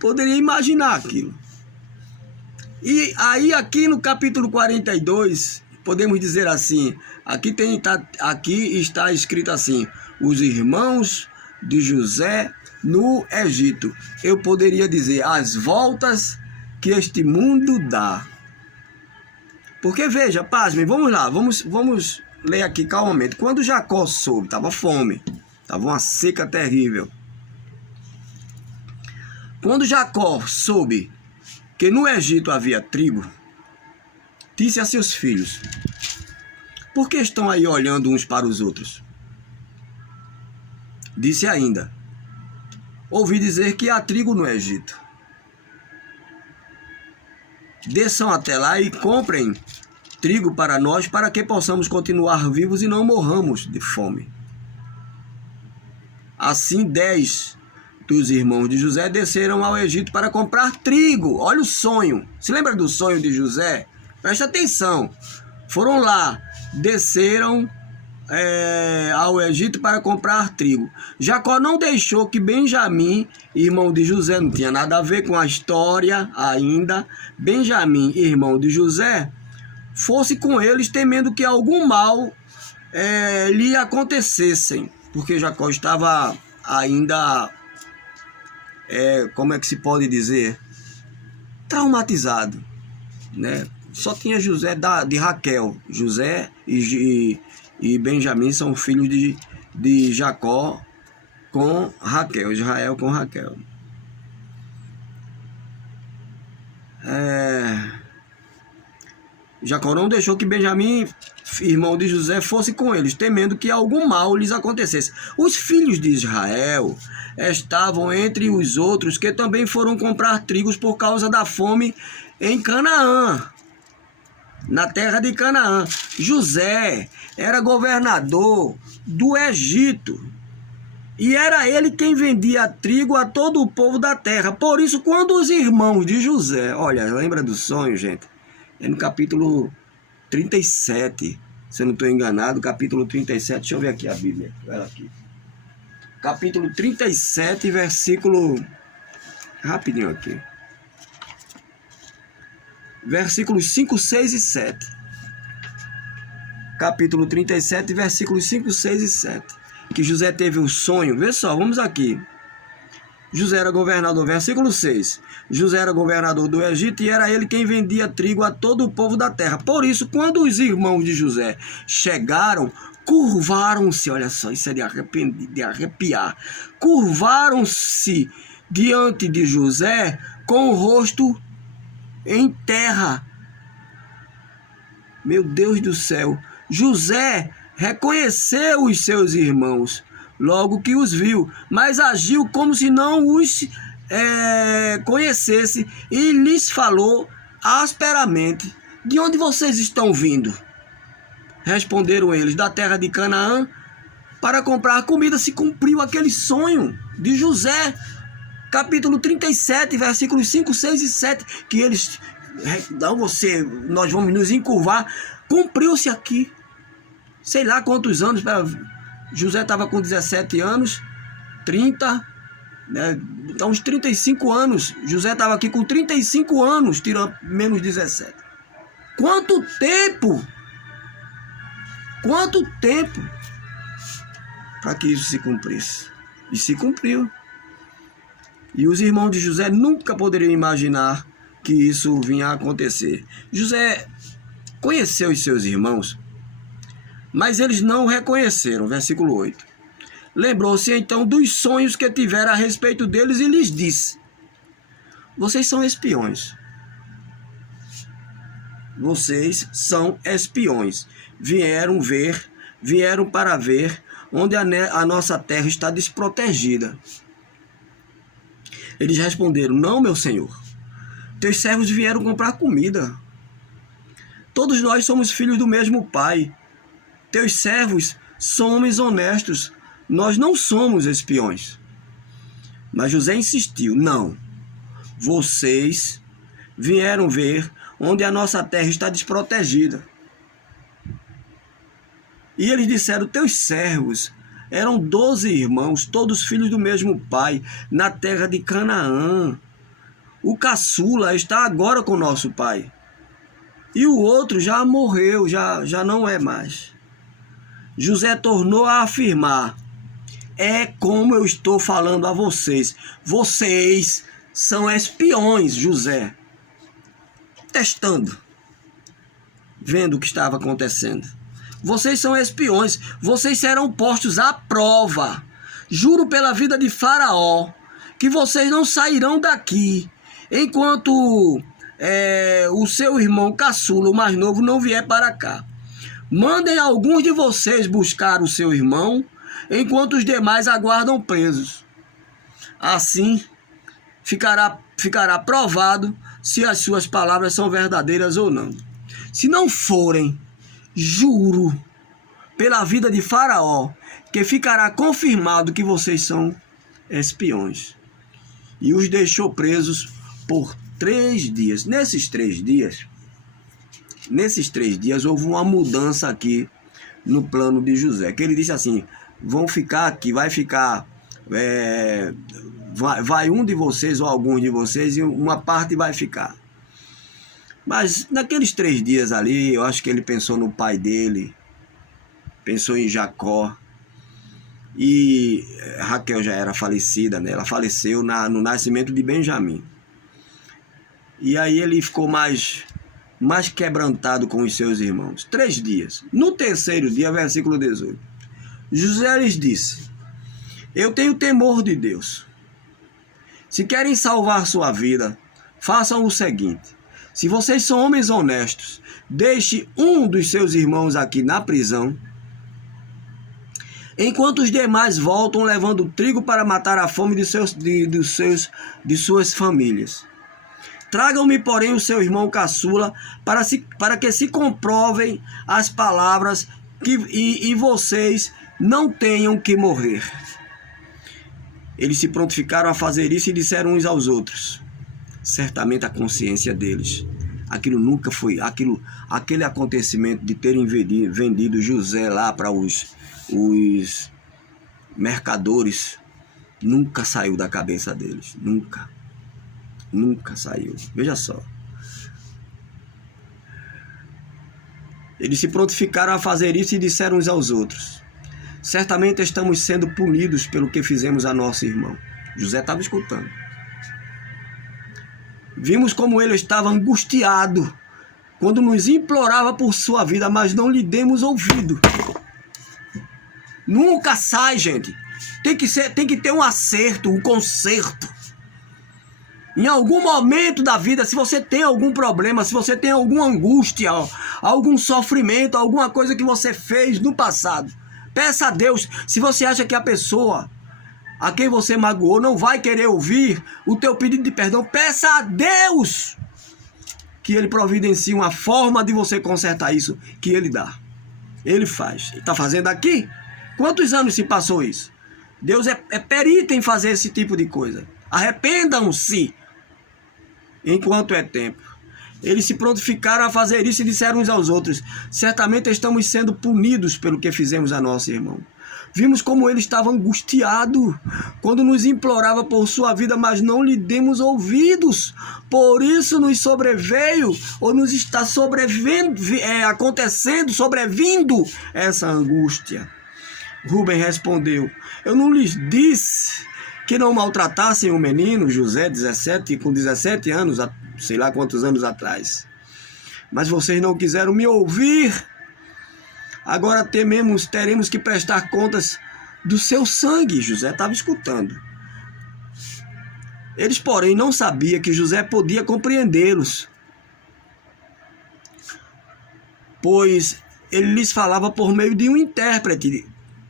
poderia imaginar aquilo. E aí aqui no capítulo 42, podemos dizer assim, aqui está escrito assim: os irmãos de José no Egito. Eu poderia dizer as voltas que este mundo dá. Porque veja, pasmem, vamos lá, vamos ler aqui calmamente. Quando Jacó soube, estava fome, estava uma seca terrível. Quando Jacó soube que no Egito havia trigo, disse a seus filhos: por que estão aí olhando uns para os outros? Disse ainda: ouvi dizer que há trigo no Egito. Desçam até lá e comprem trigo para nós, para que possamos continuar vivos e não morramos de fome. Assim 10 dos irmãos de José desceram ao Egito para comprar trigo. Olha o sonho. Se lembra do sonho de José? Presta atenção. Foram lá, desceram ao Egito para comprar trigo. Jacó não deixou que Benjamim, irmão de José, não tinha nada a ver com a história ainda, Benjamim, irmão de José, fosse com eles, temendo que algum mal lhe acontecessem, porque Jacó estava ainda, como é que se pode dizer, traumatizado, né? Só tinha José de Raquel. José e Benjamim são filhos de Jacó com Raquel, Israel com Raquel. Jacó não deixou que Benjamim, irmão de José, fosse com eles, temendo que algum mal lhes acontecesse. Os filhos de Israel estavam entre os outros que também foram comprar trigos por causa da fome em Canaã, na terra de Canaã. José era governador do Egito e era ele quem vendia trigo a todo o povo da terra. Por isso, quando os irmãos de José, olha, lembra do sonho, gente? É no capítulo 37, se eu não estou enganado, capítulo 37, deixa eu ver aqui a Bíblia, olha aqui. Capítulo 37, versículo, rapidinho aqui. Versículos 5, 6 e 7. Capítulo 37, versículos 5, 6 e 7. Que José teve um sonho. Vê só, vamos aqui. José era governador, versículo 6. José era governador do Egito e era ele quem vendia trigo a todo o povo da terra. Por isso, quando os irmãos de José chegaram, curvaram-se, olha só, isso é de arrepiar. Curvaram-se diante de José com o rosto em terra. Meu Deus do céu. José reconheceu os seus irmãos logo que os viu, mas agiu como se não os conhecesse e lhes falou asperamente: de onde vocês estão vindo? Responderam eles: da terra de Canaã, para comprar comida. Se cumpriu aquele sonho de José. Capítulo 37, versículos 5, 6 e 7, que eles, nós vamos nos encurvar, cumpriu-se aqui. Sei lá quantos anos, José estava com 17 anos, 30, né? Então uns 35 anos, José estava aqui com 35 anos, tirando menos 17. Quanto tempo para que isso se cumprisse? E se cumpriu. E os irmãos de José nunca poderiam imaginar que isso vinha a acontecer. José conheceu os seus irmãos, mas eles não o reconheceram. Versículo 8. Lembrou-se então dos sonhos que tivera a respeito deles e lhes disse: vocês são espiões. Vocês são espiões. Vieram para ver onde a nossa terra está desprotegida. Eles responderam: não, meu senhor. Teus servos vieram comprar comida. Todos nós somos filhos do mesmo pai. Teus servos são homens honestos. Nós não somos espiões. Mas José insistiu: não. Vocês vieram ver onde a nossa terra está desprotegida. E eles disseram: teus servos Eram 12 irmãos, todos filhos do mesmo pai, na terra de Canaã. O caçula está agora com nosso pai. E o outro já morreu, já não é mais. José tornou a afirmar: é como eu estou falando a vocês. Vocês são espiões, José. Testando, vendo o que estava acontecendo. Vocês são espiões, vocês serão postos à prova. Juro pela vida de Faraó que vocês não sairão daqui enquanto o seu irmão caçula, o mais novo, não vier para cá. Mandem alguns de vocês buscar o seu irmão, enquanto os demais aguardam presos. Assim ficará provado se as suas palavras são verdadeiras ou não. Se não forem, juro pela vida de Faraó que ficará confirmado que vocês são espiões. E os deixou presos por 3 dias. Nesses 3 dias houve uma mudança aqui no plano de José, que ele disse assim: vão ficar aqui, vai um de vocês ou alguns de vocês, e uma parte vai ficar. Mas naqueles 3 dias ali, eu acho que ele pensou no pai dele, pensou em Jacó, e Raquel já era falecida, né? Ela faleceu no nascimento de Benjamim. E aí ele ficou mais quebrantado com os seus irmãos. 3 dias. No 3º dia, versículo 18, José lhes disse: eu tenho temor de Deus. Se querem salvar sua vida, façam o seguinte: se vocês são homens honestos, deixe um dos seus irmãos aqui na prisão, enquanto os demais voltam levando trigo para matar a fome de suas famílias. Tragam-me, porém, o seu irmão caçula, para que se comprovem as palavras e vocês não tenham que morrer. Eles se prontificaram a fazer isso e disseram uns aos outros: certamente a consciência deles, aquilo nunca foi, aquele acontecimento de terem vendido José lá para os mercadores, nunca saiu da cabeça deles, nunca saiu. Veja só. Eles se prontificaram a fazer isso e disseram uns aos outros: certamente estamos sendo punidos pelo que fizemos a nosso irmão. José estava escutando. Vimos como ele estava angustiado quando nos implorava por sua vida, mas não lhe demos ouvido. Nunca sai, gente. Tem que ter um acerto, um conserto. Em algum momento da vida, se você tem algum problema, se você tem alguma angústia, algum sofrimento, alguma coisa que você fez no passado, peça a Deus. Se você acha que a pessoa a quem você magoou não vai querer ouvir o teu pedido de perdão, peça a Deus que Ele providencie uma forma de você consertar isso, que Ele dá. Ele faz. Ele está fazendo aqui? Quantos anos se passou isso? Deus é perito em fazer esse tipo de coisa. Arrependam-se enquanto é tempo. Eles se prontificaram a fazer isso e disseram uns aos outros: certamente estamos sendo punidos pelo que fizemos a nosso irmão. Vimos como ele estava angustiado quando nos implorava por sua vida, mas não lhe demos ouvidos. Por isso nos sobreveio, ou nos está sobrevindo essa angústia. Rubem respondeu: eu não lhes disse que não maltratassem o menino José, com 17 anos, sei lá quantos anos atrás. Mas vocês não quiseram me ouvir. Agora teremos que prestar contas do seu sangue. José estava escutando. Eles, porém, não sabiam que José podia compreendê-los, pois ele lhes falava por meio de um intérprete.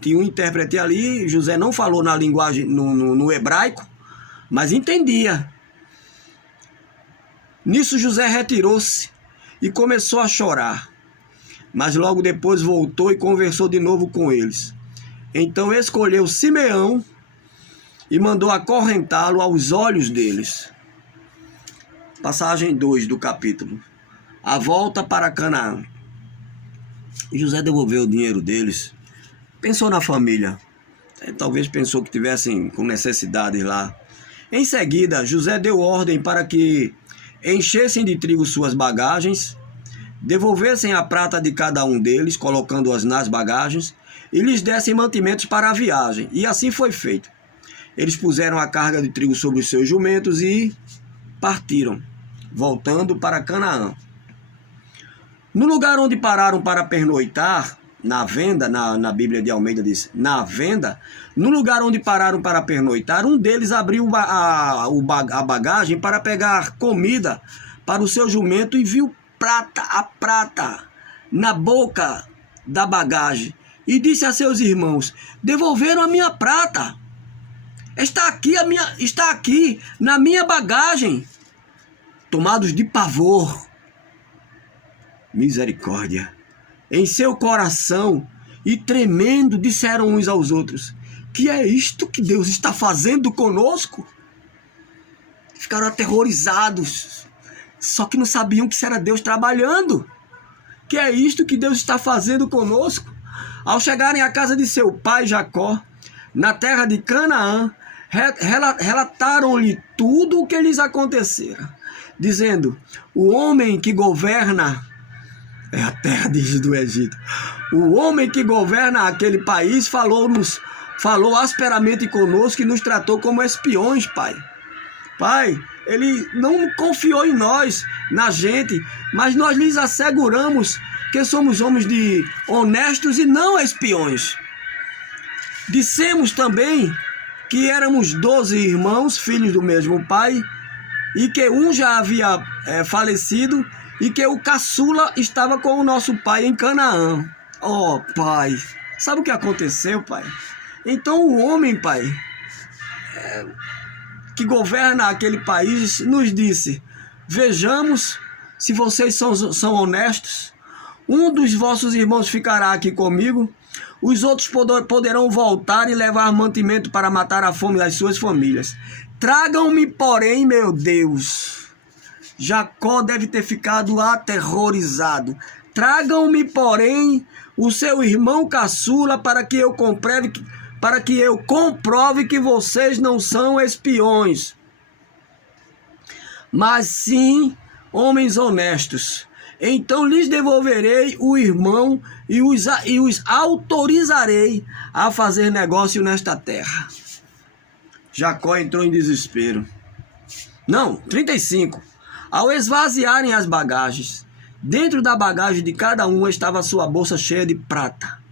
Tinha um intérprete ali. José não falou na linguagem, no hebraico, mas entendia. Nisso José retirou-se e começou a chorar. Mas logo depois voltou e conversou de novo com eles. Então escolheu Simeão e mandou acorrentá-lo aos olhos deles. Passagem 2 do capítulo. A volta para Canaã. José devolveu o dinheiro deles. Pensou na família. Talvez pensou que tivessem com necessidades lá. Em seguida, José deu ordem para que enchessem de trigo suas bagagens, devolvessem a prata de cada um deles, colocando-as nas bagagens, e lhes dessem mantimentos para a viagem. E assim foi feito. Eles puseram a carga de trigo sobre os seus jumentos e partiram, voltando para Canaã. No lugar onde pararam para pernoitar, na venda, na Bíblia de Almeida diz, na venda, no lugar onde pararam para pernoitar, um deles abriu a bagagem para pegar comida para o seu jumento e viu a prata na boca da bagagem e disse a seus irmãos: devolveram a minha prata. Está aqui na minha bagagem. Tomados de pavor, misericórdia, em seu coração e tremendo, disseram uns aos outros: que é isto que Deus está fazendo conosco? Ficaram aterrorizados, só que não sabiam que isso era Deus trabalhando. Que é isto que Deus está fazendo conosco? Ao chegarem à casa de seu pai Jacó, na terra de Canaã, relataram-lhe tudo o que lhes acontecera, dizendo: o homem que governa é a terra do Egito. O homem que governa aquele país falou asperamente conosco e nos tratou como espiões, pai. Pai, ele não confiou em nós, na gente, mas nós lhes asseguramos que somos homens honestos e não espiões. Dissemos também que éramos 12 irmãos, filhos do mesmo pai, e que um já havia falecido, e que o caçula estava com o nosso pai em Canaã. Oh, pai, sabe o que aconteceu, pai? Então o homem, pai, que governa aquele país, nos disse: vejamos se vocês são honestos. Um dos vossos irmãos ficará aqui comigo, os outros poderão voltar e levar mantimento para matar a fome das suas famílias. Tragam-me, porém, meu Deus. Jacó deve ter ficado aterrorizado. Tragam-me, porém, o seu irmão caçula para que eu comprove que vocês não são espiões, mas sim homens honestos. Então lhes devolverei o irmão e os autorizarei a fazer negócio nesta terra. Jacó entrou em desespero. 35. Ao esvaziarem as bagagens, dentro da bagagem de cada um estava a sua bolsa cheia de prata.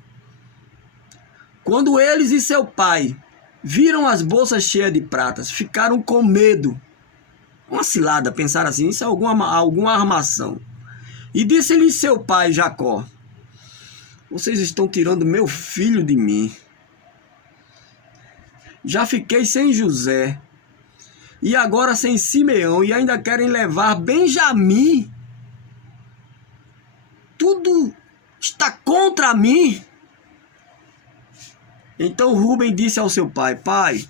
Quando eles e seu pai viram as bolsas cheias de pratas, ficaram com medo. Uma cilada, pensaram assim: isso é alguma armação. E disse-lhe seu pai Jacó: vocês estão tirando meu filho de mim. Já fiquei sem José, e agora sem Simeão, e ainda querem levar Benjamim. Tudo está contra mim. Então Rúben disse ao seu pai: pai,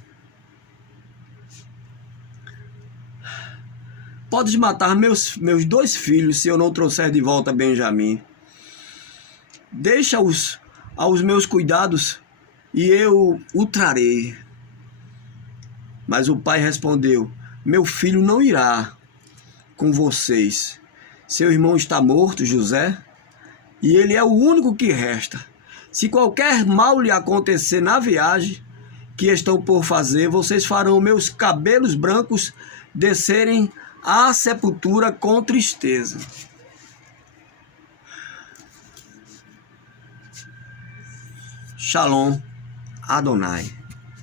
podes matar meus 2 filhos se eu não trouxer de volta Benjamim. Deixa-os aos meus cuidados e eu o trarei. Mas o pai respondeu: meu filho não irá com vocês. Seu irmão está morto, José, e ele é o único que resta. Se qualquer mal lhe acontecer na viagem que estão por fazer, vocês farão meus cabelos brancos descerem à sepultura com tristeza. Shalom Adonai.